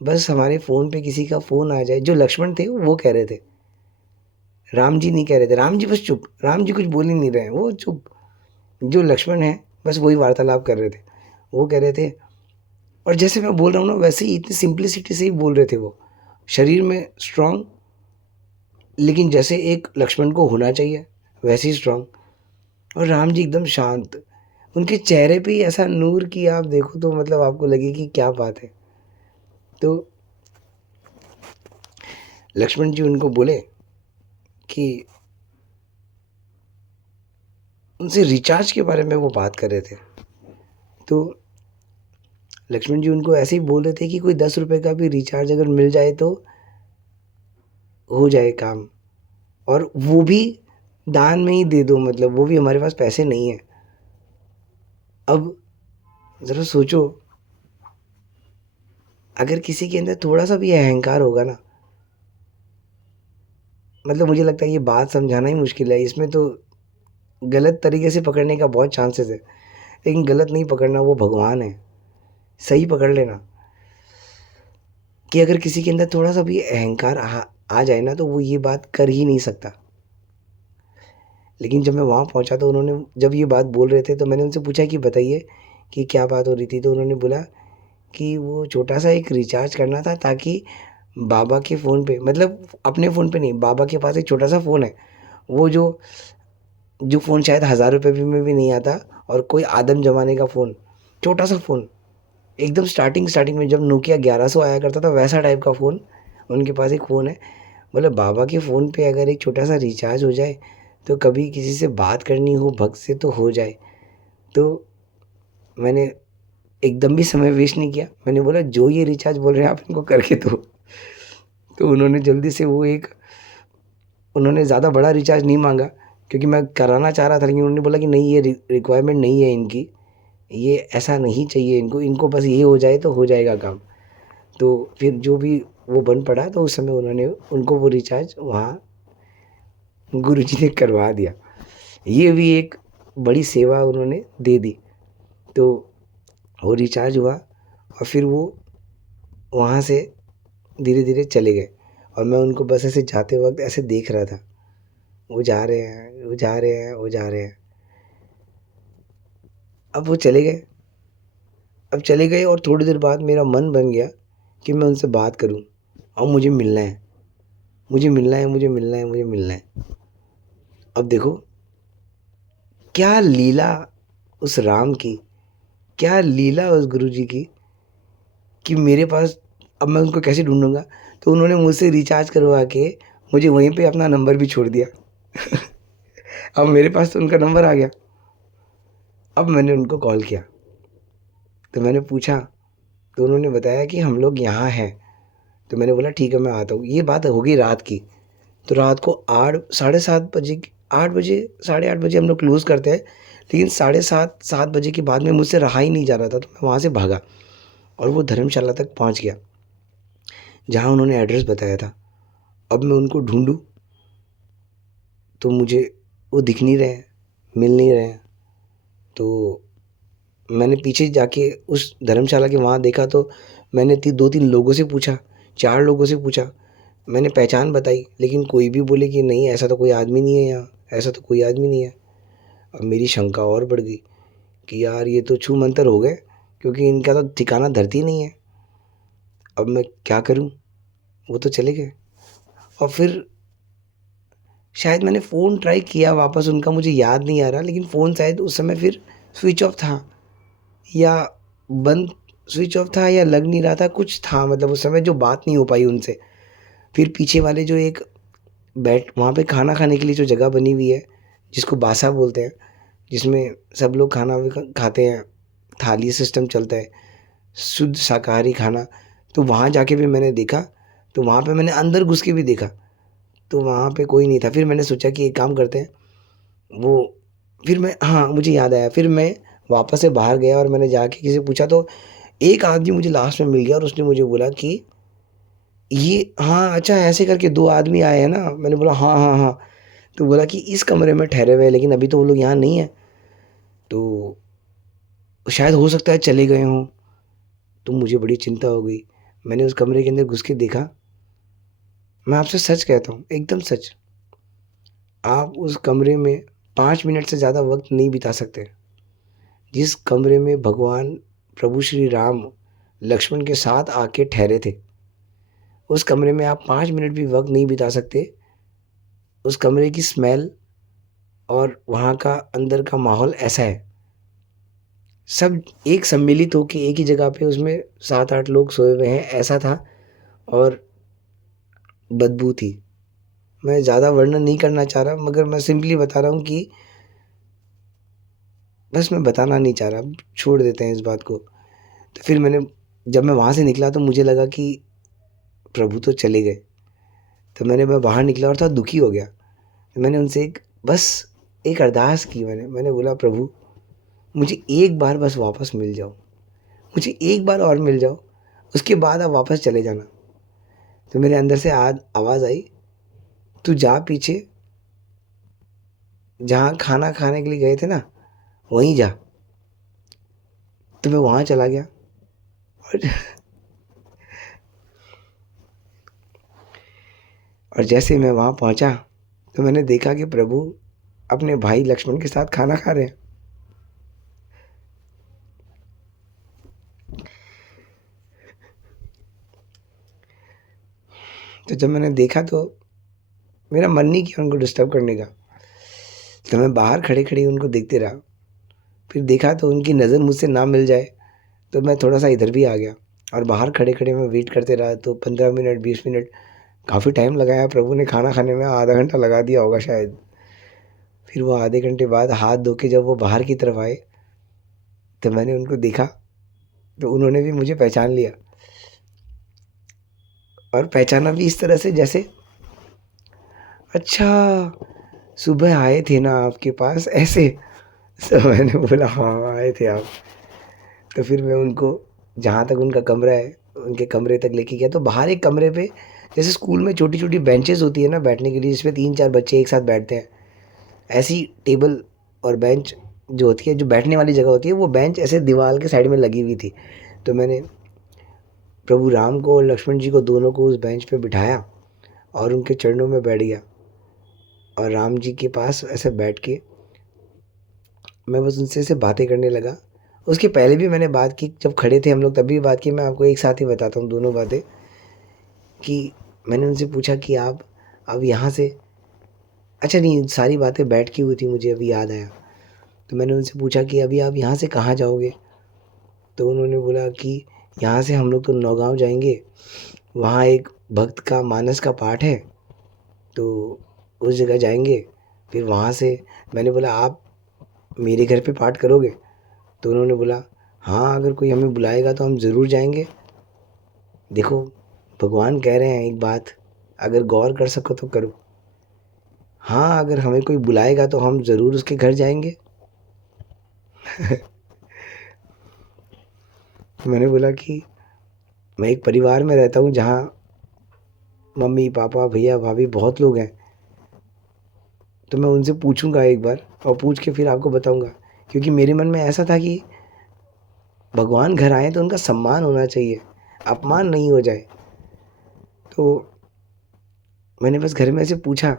बस हमारे फ़ोन पे किसी का फ़ोन आ जाए। जो लक्ष्मण थे वो कह रहे थे, राम जी नहीं कह रहे थे। राम जी बस चुप, राम जी कुछ बोल ही नहीं रहे हैं, वो चुप। जो लक्ष्मण है बस वही वार्तालाप कर रहे थे। वो कह रहे थे, और जैसे मैं बोल रहा हूँ ना वैसे ही इतनी सिंप्लिसिटी से ही बोल रहे थे वो, शरीर में स्ट्रांग, लेकिन जैसे एक लक्ष्मण को होना चाहिए वैसे ही स्ट्रांग। और राम जी एकदम शांत, उनके चेहरे पे ही ऐसा नूर कि आप देखो तो मतलब आपको लगे कि क्या बात है। तो लक्ष्मण जी उनको बोले कि उनसे रिचार्ज के बारे में वो बात कर रहे थे। तो लक्ष्मण जी उनको ऐसे ही बोल रहे थे कि कोई 10 रुपये का भी रिचार्ज अगर मिल जाए तो हो जाए काम, और वो भी दान में ही दे दो, मतलब वो भी, हमारे पास पैसे नहीं है। अब ज़रा सोचो, अगर किसी के अंदर थोड़ा सा भी अहंकार होगा ना, मतलब मुझे लगता है ये बात समझाना ही मुश्किल है। इसमें तो गलत तरीके से पकड़ने का बहुत चांसेस है, लेकिन गलत नहीं पकड़ना, वो भगवान है। सही पकड़ लेना कि अगर किसी के अंदर थोड़ा सा भी अहंकार आ जाए ना तो वो ये बात कर ही नहीं सकता। लेकिन जब मैं वहाँ पहुँचा तो उन्होंने जब ये बात बोल रहे थे तो मैंने उनसे पूछा कि बताइए कि क्या बात हो रही थी। तो उन्होंने बोला कि वो छोटा सा एक रिचार्ज करना था, ताकि बाबा के फ़ोन पे, मतलब अपने फ़ोन पे नहीं, बाबा के पास एक छोटा सा फ़ोन है, वो जो जो फ़ोन शायद 1000 रुपये में भी नहीं आता, और कोई आदम ज़माने का फ़ोन, छोटा सा फ़ोन, एकदम स्टार्टिंग स्टार्टिंग में जब नोकिया 1100 आया करता था वैसा टाइप का फ़ोन, उनके पास एक फ़ोन है। बोले बाबा के फ़ोन पे अगर एक छोटा सा रिचार्ज हो जाए तो कभी किसी से बात करनी हो भक्त से तो हो जाए। तो मैंने एकदम भी समय वेस्ट नहीं किया, मैंने बोला जो ये रिचार्ज बोल रहे हैं आप इनको करके दो। तो उन्होंने जल्दी से वो एक, उन्होंने ज़्यादा बड़ा रिचार्ज नहीं मांगा क्योंकि मैं कराना चाह रहा था, लेकिन उन्होंने बोला कि नहीं, ये रिक्वायरमेंट नहीं है इनकी, ये ऐसा नहीं चाहिए इनको, इनको बस ये हो जाए तो हो जाएगा काम। तो फिर जो भी वो बन पड़ा तो उस समय उन्होंने उनको वो रिचार्ज वहाँ गुरुजी ने करवा दिया। ये भी एक बड़ी सेवा उन्होंने दे दी। तो वो रिचार्ज हुआ और फिर वो वहाँ से धीरे धीरे चले गए, और मैं उनको बस ऐसे जाते वक्त ऐसे देख रहा था, वो जा रहे हैं, वो जा रहे हैं, वो जा रहे हैं। अब वो चले गए, अब चले गए, और थोड़ी देर बाद मेरा मन बन गया कि मैं उनसे बात करूं, और मुझे मिलना है, मुझे मिलना है, मुझे मिलना है, मुझे मिलना है। अब देखो क्या लीला उस राम की, क्या लीला उस गुरु जी की, कि मेरे पास, अब मैं उनको कैसे ढूंढूंगा? तो उन्होंने मुझसे रिचार्ज करवा के मुझे वहीं पे अपना नंबर भी छोड़ दिया। अब मेरे पास तो उनका नंबर आ गया। अब मैंने उनको कॉल किया, तो मैंने पूछा, तो उन्होंने बताया कि हम लोग यहाँ हैं। तो मैंने बोला ठीक है मैं आता हूँ। ये बात हो गई रात की। तो रात को 8 साढ़े 7 बजे, 8 बजे, साढ़े 8 बजे हम लोग क्लोज़ करते हैं, लेकिन साढ़े 7 7 बजे के बाद में मुझसे रहा ही नहीं जा रहा था, तो मैं वहाँ से भागा और वो धर्मशाला तक पहुँच गया जहाँ उन्होंने एड्रेस बताया था। अब मैं उनको ढूँढूँ तो मुझे वो दिख नहीं रहे हैं, मिल नहीं रहे हैं। तो मैंने पीछे जाके उस धर्मशाला के वहाँ देखा, तो मैंने 2-3 लोगों से पूछा, 4 लोगों से पूछा, मैंने पहचान बताई, लेकिन कोई भी बोले कि नहीं ऐसा तो कोई आदमी नहीं है यहाँ, ऐसा तो कोई आदमी नहीं है। अब मेरी शंका और बढ़ गई कि यार ये तो छू मंतर हो गए, क्योंकि इनका तो ठिकाना धरती नहीं है। अब मैं क्या करूँ? वो तो चले गए। और फिर शायद मैंने फ़ोन ट्राई किया वापस उनका, मुझे याद नहीं आ रहा, लेकिन फ़ोन शायद उस समय फिर स्विच ऑफ था या बंद, स्विच ऑफ था या लग नहीं रहा था, कुछ था मतलब उस समय जो बात नहीं हो पाई उनसे। फिर पीछे वाले जो एक बैठ वहाँ पे खाना खाने के लिए जो जगह बनी हुई है, जिसको बासा बोलते हैं, जिसमें सब लोग खाना भी खाते हैं, थाली सिस्टम चलता है, शुद्ध शाकाहारी खाना। तो वहाँ जाके भी मैंने देखा, तो वहाँ पे मैंने अंदर घुस के भी देखा, तो वहाँ पे कोई नहीं था। फिर मैंने सोचा कि एक काम करते हैं, वो फिर मैं, हाँ, मुझे याद आया, फिर मैं वापस से बाहर गया और मैंने जाके किसी से पूछा, तो एक आदमी मुझे लास्ट में मिल गया और उसने मुझे बोला कि ये, हाँ, अच्छा ऐसे करके 2 आदमी आए हैं ना? मैंने बोला हाँ, हाँ, हाँ। तो बोला कि इस कमरे में ठहरे हुए हैं, लेकिन अभी तो वो लोग यहाँ नहीं हैं, तो शायद हो सकता है चले गए हों। तो मुझे बड़ी चिंता हो गई। मैंने उस कमरे के अंदर घुस के देखा, मैं आपसे सच कहता हूँ, एकदम सच, आप उस कमरे में 5 मिनट से ज़्यादा वक़्त नहीं बिता सकते। जिस कमरे में भगवान प्रभु श्री राम लक्ष्मण के साथ आके ठहरे थे, उस कमरे में आप 5 मिनट भी वक़्त नहीं बिता सकते। उस कमरे की स्मेल और वहाँ का अंदर का माहौल ऐसा है, सब एक सम्मिलित होके एक ही जगह पे उसमें 7-8 लोग सोए हुए हैं, ऐसा था। और बदबू थी। मैं ज़्यादा वर्णन नहीं करना चाह रहा, मगर मैं सिंपली बता रहा हूँ कि बस मैं बताना नहीं चाह रहा, छोड़ देते हैं इस बात को। तो फिर जब मैं वहाँ से निकला तो मुझे लगा कि प्रभु तो चले गए। तो मैं बाहर निकला और थोड़ा दुखी हो गया। तो मैंने उनसे बस एक अरदास की, मैंने बोला, प्रभु मुझे एक बार बस वापस मिल जाओ, मुझे एक बार और मिल जाओ, उसके बाद आप वापस चले जाना। तो मेरे अंदर से आज आवाज़ आई, तू जा पीछे, जहाँ खाना खाने के लिए गए थे ना, वहीं जा। तो मैं वहाँ चला गया और जैसे मैं वहाँ पहुँचा तो मैंने देखा कि प्रभु अपने भाई लक्ष्मण के साथ खाना खा रहे हैं। तो जब मैंने देखा तो मेरा मन नहीं किया उनको डिस्टर्ब करने का, तो मैं बाहर खड़े-खड़े उनको देखते रहा। फिर देखा तो उनकी नज़र मुझसे ना मिल जाए, तो मैं थोड़ा-सा इधर भी आ गया और बाहर खड़े-खड़े मैं वेट करते रहा। तो 15 मिनट, 20 मिनट, काफ़ी टाइम लगाया प्रभु ने खाना खाने में, आधा घंटा लगा दिया होगा शायद। फिर वो आधे घंटे बाद हाथ धो के जब वो बाहर की तरफ आए, तो मैंने उनको देखा, तो उन्होंने भी मुझे पहचान लिया और पहचाना भी इस तरह से जैसे, अच्छा, सुबह आए थे ना आपके पास, ऐसे। तो मैंने बोला हाँ, आए थे आप। तो फिर मैं उनको जहाँ तक उनका कमरा है, उनके कमरे तक लेके गया। तो बाहर एक कमरे पे, जैसे स्कूल में छोटी-छोटी बेंचेस होती है ना बैठने के लिए, जिसमें 3-4 बच्चे एक साथ बैठते हैं, ऐसी टेबल और बेंच जो होती है, जो बैठने वाली जगह होती है, वो बेंच ऐसे दीवार के साइड में लगी हुई थी। तो मैंने प्रभु राम को और लक्ष्मण जी को, दोनों को उस बेंच पे बिठाया और उनके चरणों में बैठ गया और राम जी के पास ऐसे बैठ के मैं बस उनसे ऐसे बातें करने लगा। उसके पहले भी मैंने बात की, जब खड़े थे हम लोग तब भी बात की। मैं आपको एक साथ ही बताता हूँ दोनों बातें, कि मैंने उनसे पूछा कि आप अब यहाँ से, अच्छा नहीं, सारी बातें बैठ की हुई थी, मुझे अभी याद आया। तो मैंने उनसे पूछा कि अभी आप यहाँ से कहाँ जाओगे? तो उन्होंने बोला कि यहाँ से हम लोग तो नौगाँव जाएंगे, वहाँ एक भक्त का मानस का पाठ है, तो उस जगह जाएंगे। फिर वहाँ से मैंने बोला, आप मेरे घर पे पाठ करोगे? तो उन्होंने बोला, हाँ, अगर कोई हमें बुलाएगा तो हम ज़रूर जाएंगे। देखो, भगवान कह रहे हैं एक बात, अगर गौर कर सको तो करो। हाँ, अगर हमें कोई बुलाएगा तो हम ज़रूर उसके घर जाएंगे। मैंने बोला कि मैं एक परिवार में रहता हूँ जहाँ मम्मी पापा भैया भाभी बहुत लोग हैं, तो मैं उनसे पूछूंगा एक बार और पूछ के फिर आपको बताऊंगा। क्योंकि मेरे मन में ऐसा था कि भगवान घर आए तो उनका सम्मान होना चाहिए, अपमान नहीं हो जाए। तो मैंने बस घर में से पूछा,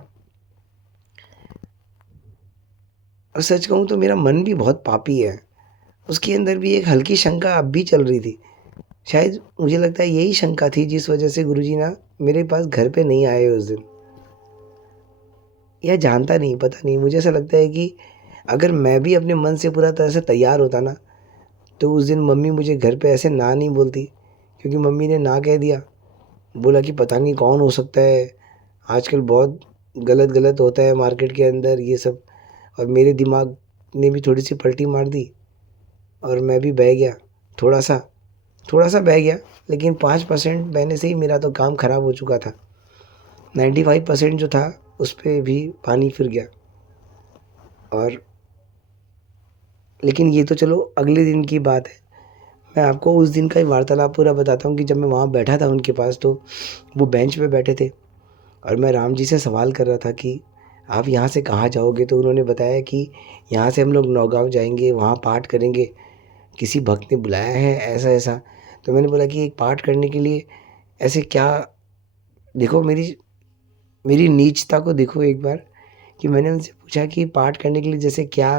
और सच कहूँ तो मेरा मन भी बहुत पापी है, उसके अंदर भी एक हल्की शंका अब भी चल रही थी। शायद मुझे लगता है यही शंका थी जिस वजह से गुरुजी ना मेरे पास घर पे नहीं आए उस दिन। या जानता नहीं, पता नहीं, मुझे ऐसा लगता है कि अगर मैं भी अपने मन से पूरा तरह से तैयार होता ना, तो उस दिन मम्मी मुझे घर पे ऐसे ना नहीं बोलती। क्योंकि मम्मी ने ना कह दिया, बोला कि पता नहीं कौन हो सकता है, आजकल बहुत गलत गलत होता है मार्केट के अंदर ये सब। और मेरे दिमाग ने भी थोड़ी सी पलटी मार दी और मैं भी बह गया, थोड़ा सा थोड़ा सा बह गया। लेकिन 5% बहने से ही मेरा तो काम ख़राब हो चुका था। 95% जो था उस पे भी पानी फिर गया। और लेकिन ये तो चलो अगले दिन की बात है। मैं आपको उस दिन का ही वार्तालाप पूरा बताता हूँ कि जब मैं वहाँ बैठा था उनके पास, तो वो बेंच पे बैठे थे और मैं राम जी से सवाल कर रहा था कि आप यहाँ से कहाँ जाओगे। तो उन्होंने बताया कि यहाँ से हम लोग नौगाँव जाएंगे, वहाँ पाठ करेंगे, किसी भक्त ने बुलाया है ऐसा ऐसा। तो मैंने बोला कि एक पाठ करने के लिए ऐसे क्या, देखो मेरी मेरी नीचता को देखो एक बार, कि मैंने उनसे पूछा कि पाठ करने के लिए जैसे क्या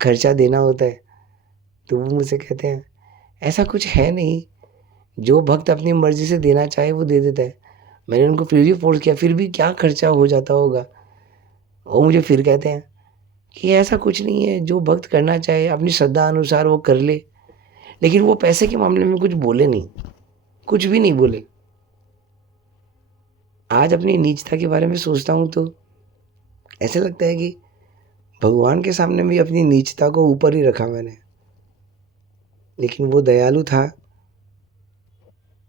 खर्चा देना होता है। तो वो मुझसे कहते हैं ऐसा कुछ है नहीं, जो भक्त अपनी मर्जी से देना चाहे वो दे देता है। मैंने उनको फिर भी फोर्स किया, फिर भी क्या खर्चा हो जाता होगा। वो मुझे फिर कहते हैं कि ऐसा कुछ नहीं है, जो भक्त करना चाहे अपनी श्रद्धा अनुसार वो कर ले। लेकिन वो पैसे के मामले में कुछ बोले नहीं, कुछ भी नहीं बोले। आज अपनी नीचता के बारे में सोचता हूँ तो ऐसे लगता है कि भगवान के सामने भी अपनी नीचता को ऊपर ही रखा मैंने। लेकिन वो दयालु था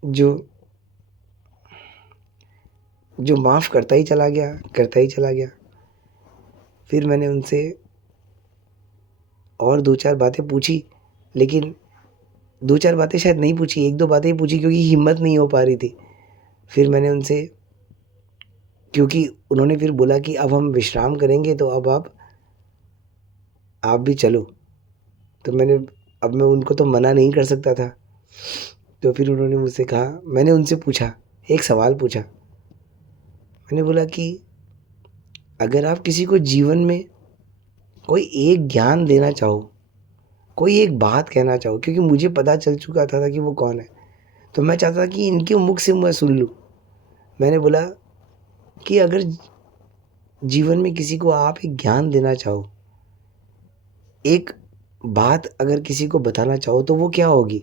जो जो माफ़ करता ही चला गया, करता ही चला गया। फिर मैंने उनसे और 2-4 बातें पूछी, लेकिन 2-4 बातें शायद नहीं पूछी, 1-2 बातें ही पूछी क्योंकि हिम्मत नहीं हो पा रही थी। फिर मैंने उनसे, क्योंकि उन्होंने फिर बोला कि अब हम विश्राम करेंगे तो अब आप भी चलो। तो अब मैं उनको तो मना नहीं कर सकता था। तो फिर उन्होंने मुझसे कहा, मैंने उनसे पूछा, एक सवाल पूछा। मैंने बोला कि अगर आप किसी को जीवन में कोई एक ज्ञान देना चाहो, कोई एक बात कहना चाहो, क्योंकि मुझे पता चल चुका था कि वो कौन है, तो मैं चाहता था कि इनके मुख से मैं सुन लूँ। मैंने बोला कि अगर जीवन में किसी को आप एक ज्ञान देना चाहो, एक बात अगर किसी को बताना चाहो तो वो क्या होगी?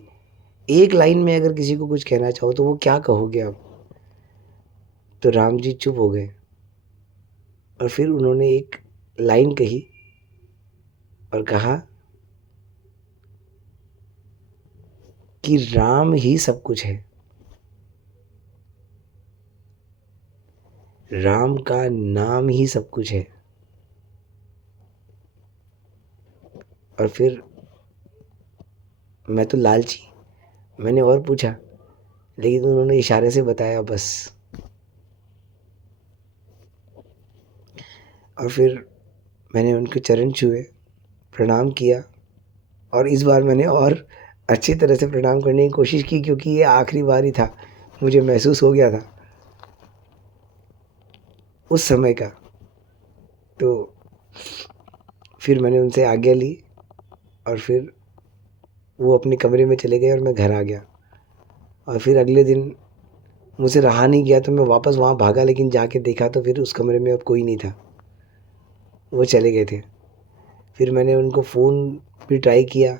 एक लाइन में अगर किसी को कुछ कहना चाहो तो वो क्या कहोगे आप? तो राम जी चुप हो गए और फिर उन्होंने एक लाइन कही और कहा कि राम ही सब कुछ है। राम का नाम ही सब कुछ है। और फिर मैं तो लालची, मैंने और पूछा, लेकिन उन्होंने इशारे से बताया बस। और फिर मैंने उनके चरण छुए, प्रणाम किया। और इस बार मैंने और अच्छी तरह से प्रणाम करने की कोशिश की, क्योंकि ये आखिरी बार ही था, मुझे महसूस हो गया था उस समय का। तो फिर मैंने उनसे आज्ञा ली और फिर वो अपने कमरे में चले गए और मैं घर आ गया। और फिर अगले दिन मुझसे रहा नहीं गया तो मैं वापस वहाँ भागा, लेकिन जाके देखा तो फिर उस कमरे में अब कोई नहीं था, वो चले गए थे। फिर मैंने उनको फ़ोन भी ट्राई किया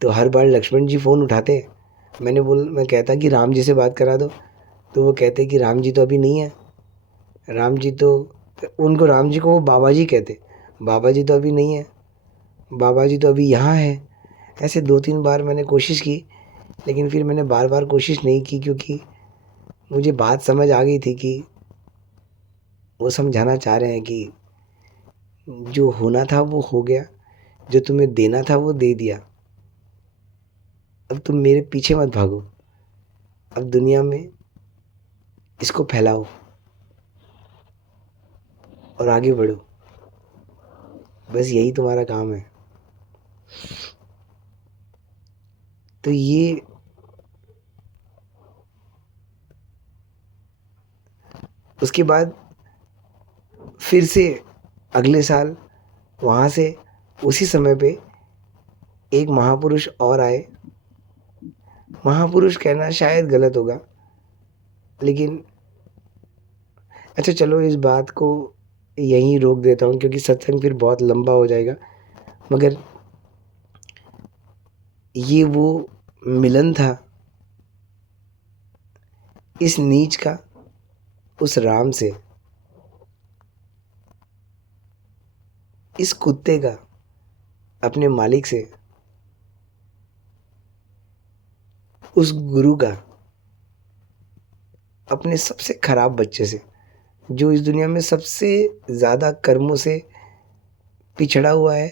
तो हर बार लक्ष्मण जी फ़ोन उठाते। मैं कहता कि राम जी से बात करा दो, तो वो कहते कि राम जी तो अभी नहीं है। राम जी तो उनको राम जी को वो बाबा जी कहते, बाबा जी तो अभी नहीं है, बाबा जी तो अभी यहाँ है। ऐसे 2-3 बार मैंने कोशिश की, लेकिन फिर मैंने बार बार कोशिश नहीं की, क्योंकि मुझे बात समझ आ गई थी कि वो समझाना चाह रहे हैं कि जो होना था वो हो गया, जो तुम्हें देना था वो दे दिया, अब तुम मेरे पीछे मत भागो, अब दुनिया में इसको फैलाओ और आगे बढ़ो, बस यही तुम्हारा काम है। तो ये उसके बाद फिर से अगले साल वहाँ से उसी समय पे एक महापुरुष और आए महापुरुष कहना शायद गलत होगा, लेकिन अच्छा चलो इस बात को यहीं रोक देता हूँ क्योंकि सत्संग फिर बहुत लंबा हो जाएगा। मगर ये वो मिलन था इस नीच का उस राम से, इस कुत्ते का अपने मालिक से, उस गुरु का अपने सबसे खराब बच्चे से, जो इस दुनिया में सबसे ज़्यादा कर्मों से पिछड़ा हुआ है।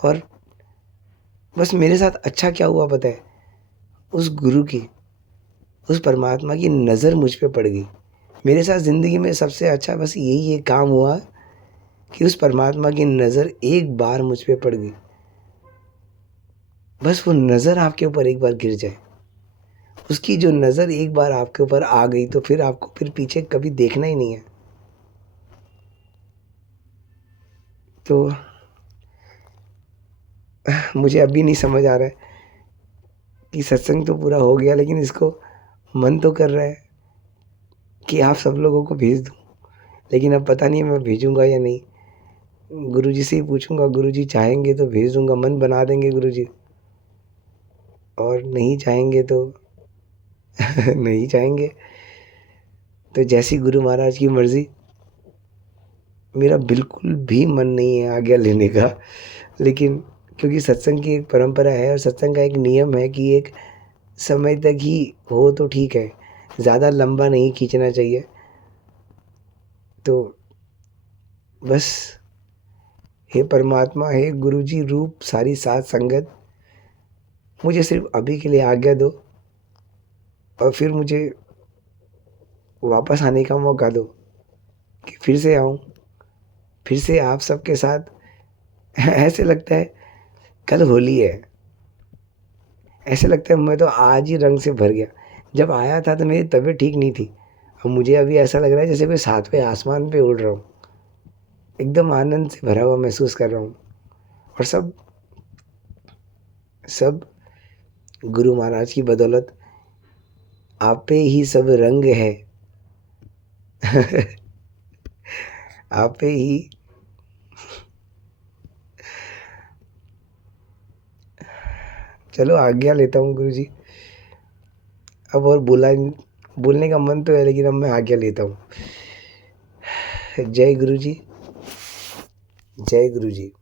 और बस मेरे साथ अच्छा क्या हुआ पता है, उस गुरु की, उस परमात्मा की नज़र मुझ पे पड़ गई। मेरे साथ ज़िंदगी में सबसे अच्छा बस यही एक काम हुआ कि उस परमात्मा की नज़र एक बार मुझ पे पड़ गई। बस वो नज़र आपके ऊपर एक बार गिर जाए, उसकी जो नज़र एक बार आपके ऊपर आ गई तो फिर आपको फिर पीछे कभी देखना ही नहीं है। तो मुझे अभी नहीं समझ आ रहा है कि सत्संग तो पूरा हो गया, लेकिन इसको मन तो कर रहा है कि आप सब लोगों को भेज दूँ, लेकिन अब पता नहीं मैं भेजूँगा या नहीं। गुरुजी से ही पूछूँगा, गुरुजी चाहेंगे तो भेज दूँगा, मन बना देंगे गुरुजी, और नहीं चाहेंगे तो नहीं चाहेंगे तो जैसी गुरु महाराज की मर्ज़ी। मेरा बिल्कुल भी मन नहीं है आज्ञा लेने का, लेकिन क्योंकि सत्संग की एक परंपरा है और सत्संग का एक नियम है कि एक समय तक ही हो तो ठीक है, ज़्यादा लंबा नहीं खींचना चाहिए। तो बस हे परमात्मा, हे गुरुजी रूप सारी साथ संगत, मुझे सिर्फ अभी के लिए आज्ञा दो और फिर मुझे वापस आने का मौका दो कि फिर से आऊँ, फिर से आप सबके साथ। ऐसे लगता है कल होली है, ऐसे लगता है मैं तो आज ही रंग से भर गया। जब आया था तो मेरी तबीयत ठीक नहीं थी, और मुझे अभी ऐसा लग रहा है जैसे मैं 7वें आसमान पे उड़ रहा हूँ, एकदम आनंद से भरा हुआ महसूस कर रहा हूँ। और सब सब गुरु महाराज की बदौलत, आप पे ही सब रंग है। आप पे ही। चलो आज्ञा लेता हूँ गुरुजी, अब और बोलने का मन तो है, लेकिन अब मैं आज्ञा लेता हूँ। जय गुरुजी, जय गुरुजी।